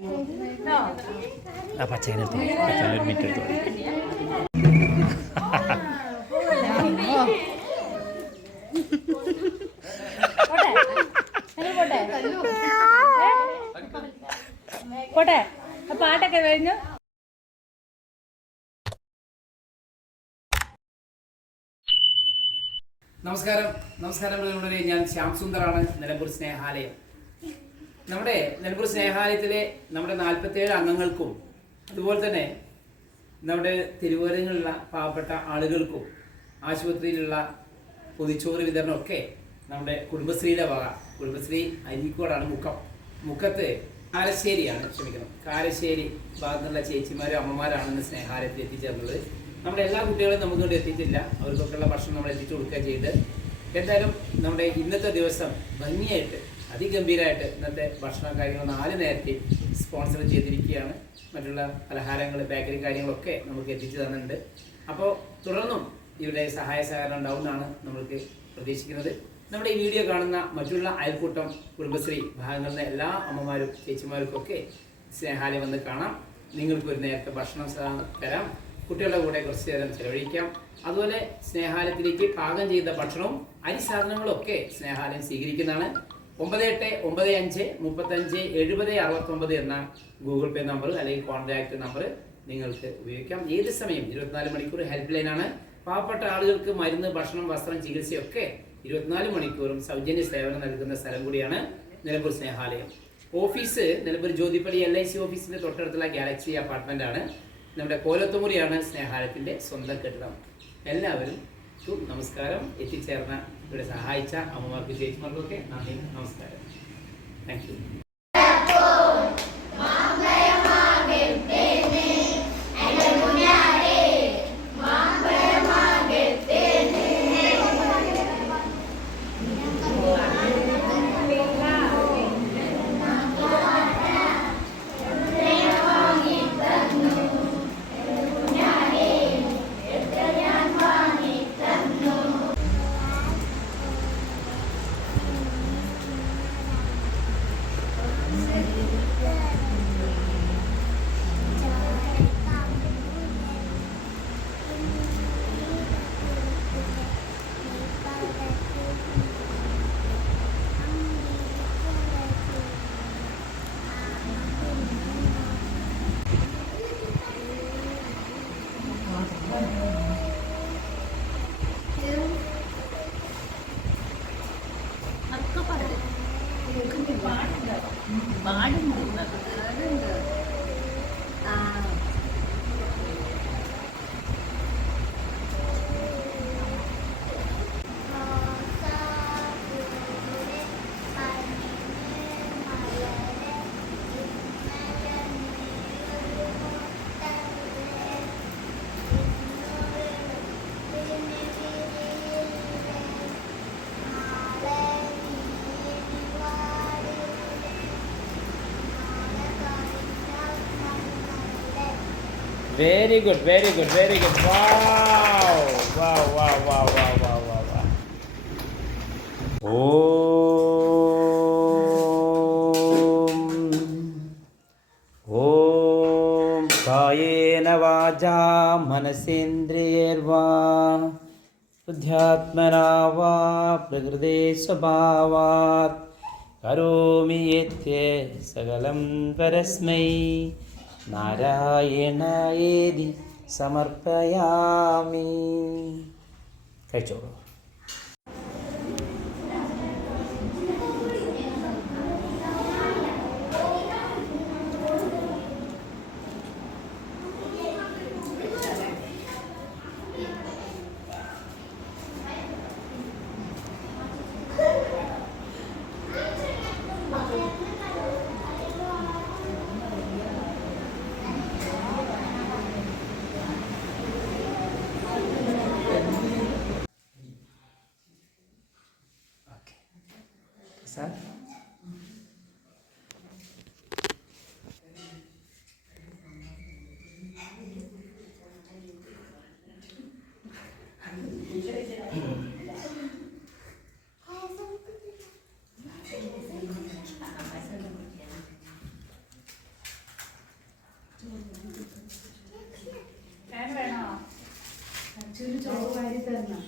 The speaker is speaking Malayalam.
ആ പച്ചക്കറി എടുത്തു, പച്ചക്കറി ഒരു മിനിറ്റ് എടുത്തു. പോട്ടെ, പാട്ടൊക്കെ കഴിഞ്ഞു. നമസ്കാരം. ഞാൻ ശ്യാം സുന്ദറാണ്, നിലമ്പൂർ സ്നേഹാലയം. നമ്മുടെ നിലമ്പൂർ സ്നേഹാലയത്തിലെ നമ്മുടെ 47 അംഗങ്ങൾക്കും അതുപോലെ തന്നെ നമ്മുടെ തിരുവോരങ്ങളിലുള്ള പാവപ്പെട്ട ആളുകൾക്കും ആശുപത്രിയിലുള്ള പൊതിച്ചോറ് വിതരണമൊക്കെ നമ്മുടെ കുടുംബശ്രീയുടെ വക. കുടുംബശ്രീ അരീക്കോടാണ് മുക്കത്ത് കാരശ്ശേരി ഭാഗത്തുള്ള ചേച്ചിമാരും അമ്മമാരാണ് ഇന്ന് സ്നേഹാലയത്തിൽ എത്തിച്ചേർന്നത്. നമ്മുടെ എല്ലാ കുട്ടികളും നമുക്കിവിടെ എത്തിയിട്ടില്ല, അവർക്കൊക്കെയുള്ള ഭക്ഷണം നമ്മൾ എത്തിച്ചു കൊടുക്കുക ചെയ്ത്. എന്തായാലും നമ്മുടെ ഇന്നത്തെ ദിവസം ഭംഗിയായിട്ട് അതിഗംഭീരമായിട്ട് ഇന്നത്തെ ഭക്ഷണ കാര്യങ്ങൾ 4 നേരത്തെ സ്പോൺസർ ചെയ്തിരിക്കുകയാണ്. മറ്റുള്ള പലഹാരങ്ങൾ, ബേക്കറി കാര്യങ്ങളൊക്കെ നമുക്ക് എത്തിച്ചു തന്നിട്ടുണ്ട്. അപ്പോൾ തുടർന്നും ഇവിടെ സഹായ സഹകരണം ഉണ്ടാവുമെന്നാണ് നമ്മൾക്ക് പ്രതീക്ഷിക്കുന്നത്. നമ്മുടെ ഈ വീഡിയോ കാണുന്ന മറ്റുള്ള അയൽക്കൂട്ടം കുടുംബശ്രീ ഭാഗങ്ങളിൽ നിന്ന് എല്ലാ അമ്മമാരും ചേച്ചിമാർക്കൊക്കെ സ്നേഹാലയം വന്ന് കാണാം. നിങ്ങൾക്ക് ഒരു നേരത്തെ ഭക്ഷണം തരാം, കുട്ടികളുടെ കൂടെ കുറച്ച് നേരം ചെലവഴിക്കാം. അതുപോലെ സ്നേഹാലയത്തിലേക്ക് പാകം ചെയ്ത ഭക്ഷണവും അരി സാധനങ്ങളും ഒക്കെ സ്നേഹാലയം സ്വീകരിക്കുന്നതാണ്. 9895357069 എന്ന ഗൂഗിൾ പേ നമ്പർ അല്ലെങ്കിൽ കോൺടാക്ട് നമ്പർ നിങ്ങൾക്ക് ഉപയോഗിക്കാം. ഏത് സമയം 24 മണിക്കൂർ ഹെൽപ്പ് ലൈനാണ്. പാവപ്പെട്ട ആളുകൾക്ക് മരുന്ന്, ഭക്ഷണം, വസ്ത്രം, ചികിത്സയൊക്കെ 24 മണിക്കൂറും സൗജന്യ സേവനം നൽകുന്ന സ്ഥലം കൂടിയാണ് നിലമ്പൂർ സ്നേഹാലയം. ഓഫീസ് നിലമ്പൂർ ജ്യോതിപ്പടി LIC ഓഫീസിന്റെ തൊട്ടടുത്തുള്ള ഗാലക്സി അപ്പാർട്ട്മെന്റ് ആണ്. നമ്മുടെ കോലത്തുമുറിയാണ് സ്നേഹാലയത്തിന്റെ സ്വന്തം കെട്ടിടം. എല്ലാവരും നമസ്കാരം. എത്തിച്ചേർന്ന ഇവിടെ സഹായിച്ച അമ്മമാർക്ക്, ചേച്ചിമാർക്കൊക്കെ നന്ദി, നമസ്കാരം. Thank you. Very good. Wow. Om Kayena Vaja Manasendriyarva Buddhyatmana va Prakriti Swabhavat Karomi Yetye Sagalam Parasmai നാരായണേതി സമർപ്പയാമി. കഴിച്ചോളൂ. ഫാൻ വേണോ? ചോറ് വാരി തരണം.